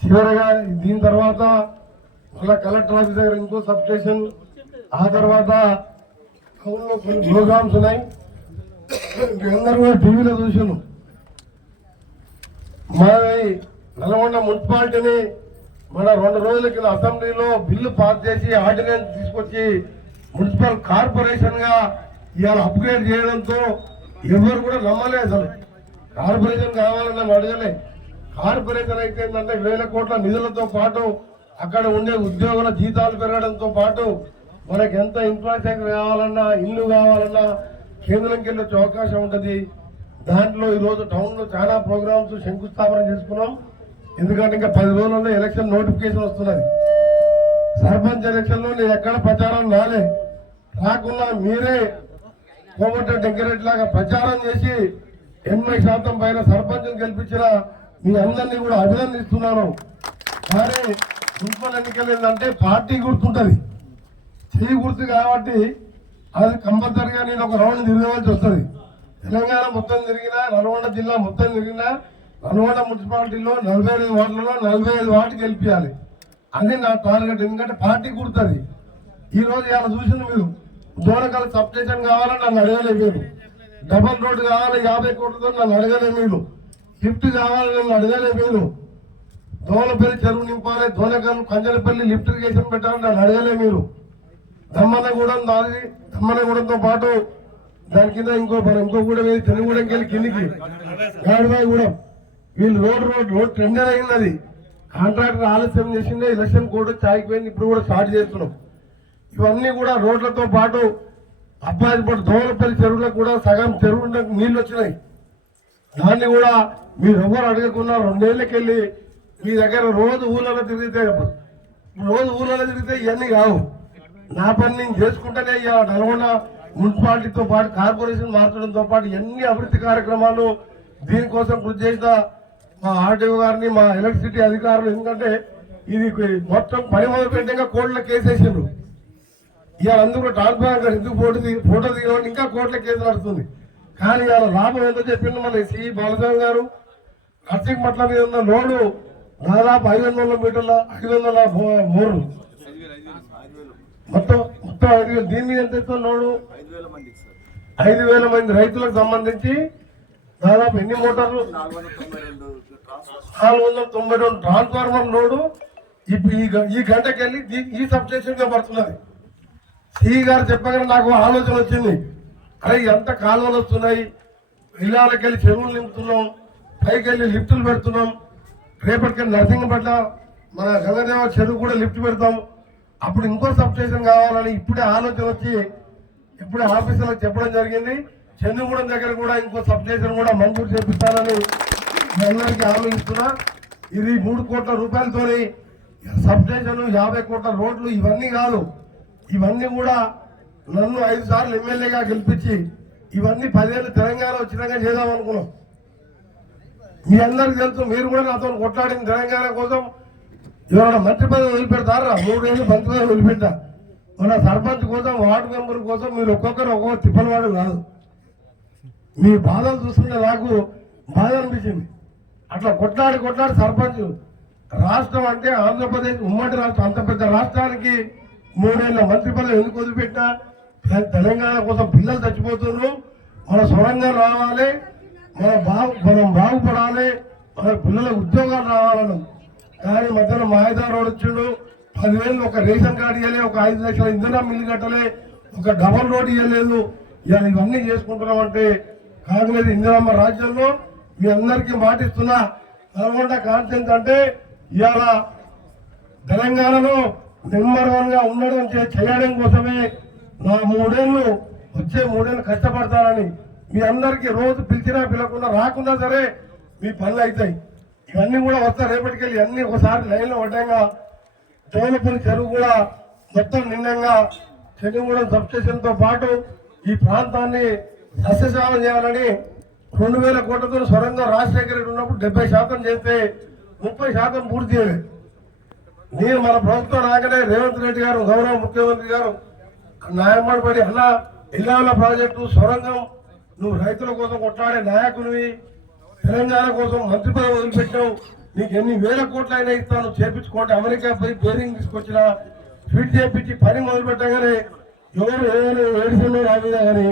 చివరగా దీని తర్వాత మళ్ళా కలెక్టర్ ఆఫీస్ దగ్గర ఇంకో సబ్ స్టేషన్ ఆ తర్వాత టౌన్లో కొన్ని ప్రోగ్రామ్స్ ఉన్నాయి. అందరూ కూడా టీవీలో చూసాను మాది నల్గొండ మున్సిపాలిటీని మన రెండు రోజుల కింద అసెంబ్లీలో బిల్లు పాస్ చేసి ఆర్డినెన్స్ తీసుకొచ్చి మున్సిపల్ కార్పొరేషన్గా ఇవాళ అప్గ్రేడ్ చేయడంతో ఎవరు కూడా నమ్మలేదు అసలు. కార్పొరేషన్ కావాలని నన్ను అడగలే. కార్పొరేటర్ అయితే ఏంటంటే వేల కోట్ల నిధులతో పాటు అక్కడ ఉండే ఉద్యోగుల జీతాలు పెరగడంతో పాటు మనకు ఎంత ఇన్ఫ్రాస్ట్రక్చర్ కావాలన్నా ఇల్లు కావాలన్నా కేంద్రంకి వెళ్ళొచ్చే అవకాశం ఉంటుంది. దాంట్లో ఈరోజు టౌన్లో చాలా ప్రోగ్రామ్స్ శంకుస్థాపన చేసుకున్నాం. ఎందుకంటే ఇంకా పది రోజుల్లో ఎలక్షన్ నోటిఫికేషన్ వస్తున్నది. సర్పంచ్ ఎలక్షన్లో నేను ఎక్కడ ప్రచారం రాలే. రాకుండా మీరే కోమట డెకరేట్ లాగా ప్రచారం చేసి ఎనభై శాతం పైన సర్పంచ్ గెలిపించిన మీ అందరినీ కూడా అభినందిస్తున్నాను. కానీ మున్సిపల్ ఎన్నికలు ఏంటంటే పార్టీ గుర్తుంటుంది. చేయి గుర్తు కాబట్టి అది కంపల్సరిగా నేను ఒక రౌండ్ తిరగవలసి వస్తుంది. తెలంగాణ మొత్తం తిరిగినా నల్గొండ జిల్లా మొత్తం తిరిగినా నల్గొండ మున్సిపాలిటీలో నలభై ఐదు వార్డులలో నలభై ఐదు వార్డు గెలిపించాలి అది నా టార్గెట్. ఎందుకంటే పార్టీ గుర్తుంది. ఈరోజు రోజు ఇలా చూసిన మీరు? దూరకాల సబ్ స్టేషన్ కావాలని నన్ను అడగలే మీరు. డబల్ రోడ్ కావాలి యాభై కోట్లతో నన్ను అడగలే మీరు. లిఫ్ట్ కావాలని నన్ను అడగలే మీరు. దోలపల్లి చెరువు నింపాలి దోలకల్ కంజలపల్లి లిఫ్ట్ ఇరిగేషన్ పెట్టాలని నన్ను అడగలే మీరు. దమ్మనగూడెం దాని దమ్మనగూడెంతో పాటు దాని కింద ఇంకో మనం ఇంకో కూడా వేసి తెలుగుగూడెంకి వెళ్ళి కిందికి. గాడివాయిగూడెం వీళ్ళు రోడ్ రోడ్ రోడ్ టెండర్ అయింది కాంట్రాక్టర్ ఆలస్యం చేసిందే ఎలక్షన్ కోడ్ చాయిపోయింది ఇప్పుడు కూడా స్టార్ట్ చేస్తున్నాం. ఇవన్నీ కూడా రోడ్లతో పాటు అబ్బాయిపూట దోమలపల్లి చెరువులకు కూడా సగం చెరువు నీళ్ళు వచ్చినాయి. దాన్ని కూడా మీరు ఎవరు అడగకుండా రెండేళ్ళకెళ్ళి మీ దగ్గర రోజు ఊళ్ళలో తిరిగితే రోజు ఊళ్ళలో తిరిగితే ఇవన్నీ కావు. నా పని నేను చేసుకుంటేనే ఇవాళ నల్గొండ మున్సిపాలిటీతో పాటు కార్పొరేషన్ మార్చడంతో పాటు ఎన్ని అభివృద్ధి కార్యక్రమాలు దీనికోసం కృషి చేసిన మా ఆర్టీఓ గారిని మా ఎలక్ట్రిసిటీ అధికారులు ఎందుకంటే ఇది మొత్తం పని మొదలు పెట్టాక కోర్టులో కేసేసిండ్రు. ఇవాళ అందరూ ట్రాన్స్ఫర్ ఎందుకు ఫోటో దిగి ఫోటో దిగడం ఇంకా కోర్టులో కేసు నడుస్తుంది. కానీ వాళ్ళ లాభం ఎంతో చెప్పిండు మన సి. బాలస్వామి గారు నర్సింగ్ పట్ల మీద ఉన్న లోడు దాదాపు ఐదు వందల మీటర్ల ఐదు వందల మో- మొత్తం మొత్తం ఐదు వేలు. దీని మీద ఎంత ఇస్తుంది లోడు? ఐదు వేల మంది రైతులకు సంబంధించి దాదాపు ఎన్ని మోటార్లు? నాలుగు వందల తొంభై రెండు ట్రాన్స్ఫార్మర్ లోడు ఇప్పుడు ఈ గంటకెళ్ళి ఈ సబ్స్టేషన్గా ఈ పడుతున్నది. సిఈ గారు చెప్పగానే నాకు ఆలోచన వచ్చింది. అరే ఎంత కాలువలు వస్తున్నాయి? ఇళ్ళకి వెళ్ళి చెరువులు నింపుతున్నాం పైకి వెళ్ళి లిఫ్టులు పెడుతున్నాం. రేపటికెళ్ళి నరసింహపట్ల మన గంగదేవ చెరువు కూడా లిఫ్ట్ పెడతాం. అప్పుడు ఇంకో సబ్ స్టేషన్ కావాలని ఇప్పుడే ఆలోచన వచ్చి ఇప్పుడే ఆఫీసులకు చెప్పడం జరిగింది. చంద్రగూడెం దగ్గర కూడా ఇంకో సబ్ స్టేషన్ కూడా మంజూరు చేపిస్తానని అందరికీ హామీ ఇస్తున్నా. ఇది మూడు కోట్ల రూపాయలతోని సబ్ స్టేషన్ యాభై కోట్ల రోడ్లు ఇవన్నీ కాదు. ఇవన్నీ కూడా నన్ను ఐదు సార్లు ఎమ్మెల్యేగా గెలిపించి ఇవన్నీ పదేళ్ళు తెలంగాణ వచ్చినాక చేద్దాం అనుకున్నాం. మీ అందరికి తెలుసు మీరు కూడా నాతో కొట్లాడిన తెలంగాణ కోసం. ఇవాళ మంత్రి పదవి వదిలిపెడతారా? మూడేళ్ళు మంత్రి పదవి వదిలిపెట్టా. మన సర్పంచ్ కోసం వార్డు మెంబర్ కోసం మీరు ఒక్కొక్కరు ఒక్కొక్క తిప్పలవాడు కాదు. మీ బాధలు చూస్తుంటే నాకు బాధ అనిపించింది. అట్లా కొట్లాడి కొట్లాడి సర్పంచ్ రాష్ట్రం అంటే ఆంధ్రప్రదేశ్ ఉమ్మడి రాష్ట్రం అంత పెద్ద రాష్ట్రానికి మూడేళ్ళ మంత్రి పదవి ఎందుకు వదిలిపెట్టినా? తెలంగాణ కోసం పిల్లలు చచ్చిపోతున్నారు. మన సొరంగం రావాలి. మన బాగు మనం బాగుపడాలి. మన పిల్లలకు ఉద్యోగాలు రావాలను. కానీ మధ్యలో మాయదారు రోడ్ వచ్చిండు. పదివేలు ఒక రేషన్ కార్డు ఇవ్వలే ఒక ఐదు లక్షల ఇంధనం మిల్లు కట్టలే ఒక డబల్ రోడ్ ఇవ్వలేదు ఇవాళ ఇవన్నీ చేసుకుంటున్నాం అంటే కాంగ్రెస్ ఇందిరమ్మ రాజ్యంలో మీ అందరికీ మాటిస్తున్నా. నల్గొండ కాన్సెన్స్ అంటే ఇవాళ తెలంగాణలో నెంబర్ వన్గా ఉండడం చేయడం కోసమే నా మూడేళ్ళు వచ్చే మూడేళ్ళు కష్టపడతానని మీ అందరికీ రోజు పిలిచినా పిలకుండా రాకుండా సరే మీ పనులు అవుతాయి ఇవన్నీ కూడా వస్తా రేపటికెళ్ళి అన్ని ఒకసారి లైన్లో పడ్డాక జోలపల్లి చెరువు కూడా మొత్తం నిండంగా చెన్నగూడెం సబ్స్టేషన్తో పాటు ఈ ప్రాంతాన్ని సస్యశాలం చేయాలని రెండు వేల కోట్లతో సొరంగం రాజశేఖర రెడ్డి ఉన్నప్పుడు డెబ్బై శాతం చేస్తే ముప్పై శాతం పూర్తి చేయలేదు. నేను మన ప్రభుత్వం రాగానే రేవంత్ రెడ్డి గారు గౌరవ ముఖ్యమంత్రి గారు న్యాయమడి పడి అన్న ఇల్లాల ప్రాజెక్టు సొరంగం నువ్వు రైతుల కోసం కొట్లాడే నాయకునివి తెలంగాణ కోసం మంత్రి పదవి వదిలిపెట్టావు. నీకు ఎన్ని వేల కోట్లు అయినా ఇస్తాను చేపించుకోండి. అమెరికా పోయి బేరింగ్ తీసుకొచ్చిన ఫిట్ చేపించి పని మొదలు పెట్టగానే ఎవరు ఏదైనా ఏడుస్తున్నారు ఆ మీద కానీ.